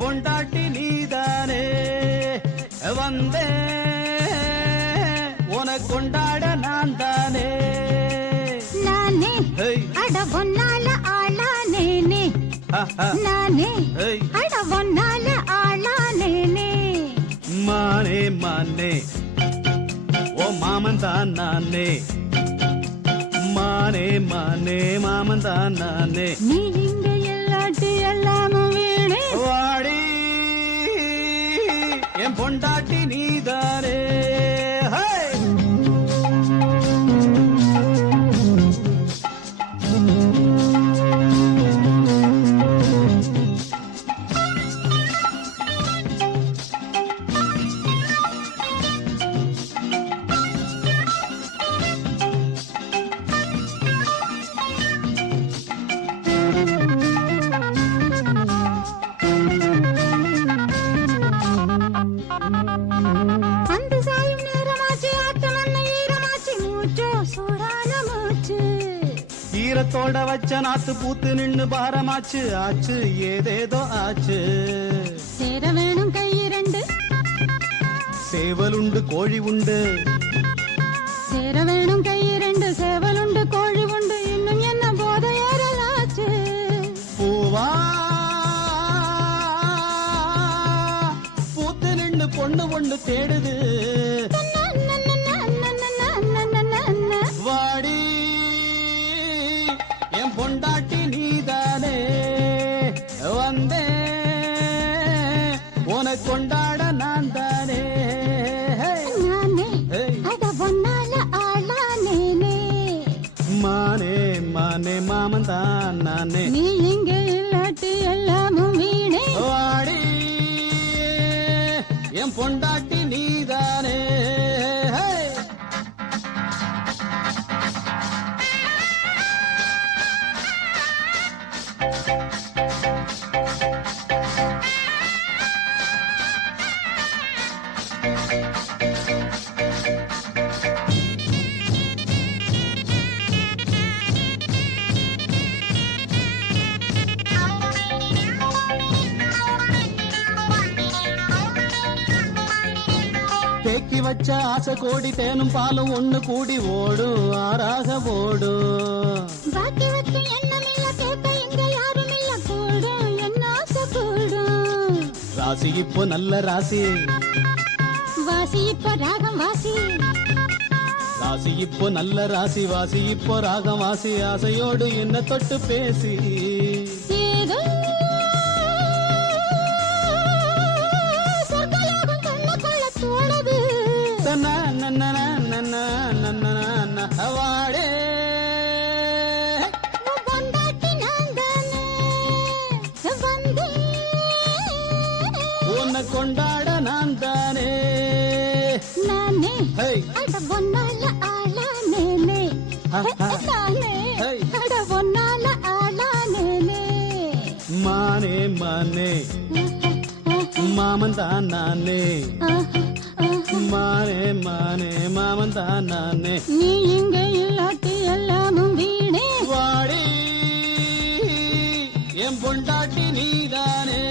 பொண்டாட்டி நீதானே வந்தே உனக்கு கொண்டாட நான் தானே நானே அட ஒன்னால ஆளானேனே நானே அட ஒன்னால ஆளானேனே மானே மானே ஓ மாமன் தான் நானே மானே மானே மாமன் தான் நானே நீ இங்க எல்லாட்டி எல்லாமும் வீணே வாடி என் பொண்டாட்டி நீதானே ஈரத்தோட வச்ச நாத்து பூத்து நின்னு பாரமாச்சு ஆச்சு ஏதேதோ ஆச்சு சேர வேணும் கை இரண்டு சேவல் உண்டு கோழி உண்டு சேர வேணும் கை இரண்டு சேவல் உண்டு கோழி உண்டு இன்னும் என்ன போத ஏறலாச்சு பூவா பூத்து நின்னு பொண்ணு ஒண்ணு தேடுது வாடி என் பொண்டாட்டி நீதானே வந்தே உனக்கு கொண்டாட நான் தானே மானே மானே மாமன் தான் நானே நீ இங்க இல்லாட்டி எல்லாமும் வீணே வாடி என் பொண்டாட்டி நீதானே தேக்கி வச்ச ஆசை கோடி தேனும் பாலும் ஒண்ணு கூடி ஓடும் ஆறாக ஓடும் பாக்கி வச்சு எண்ணமில்ல கேட்க இங்க யாரும் இல்ல கூடும் என்ன ஆசை கூடும் ராசி இப்போ நல்ல ராசி வாசி இப்போ ராகம் வாசி ராசி இப்போ நல்ல ராசி வாசி இப்போ ராகம் வாசி ஆசையோடு என்ன தொட்டு பேசி ஏதோ வாடே பொண்டாட்டி நான் தானே வந்து உன்னை கொண்டாட நான் தானே நானே அட பொன்னால ஆளானேனே நானே அட பொன்னால ஆளானேனே மானே மானே மாமன் தான் நானே மானே மானே மாமன் தான் நானே நீ இங்க இல்லாட்டி எல்லாமும் வீணே வாடி என் பொண்டாட்டி நீதானே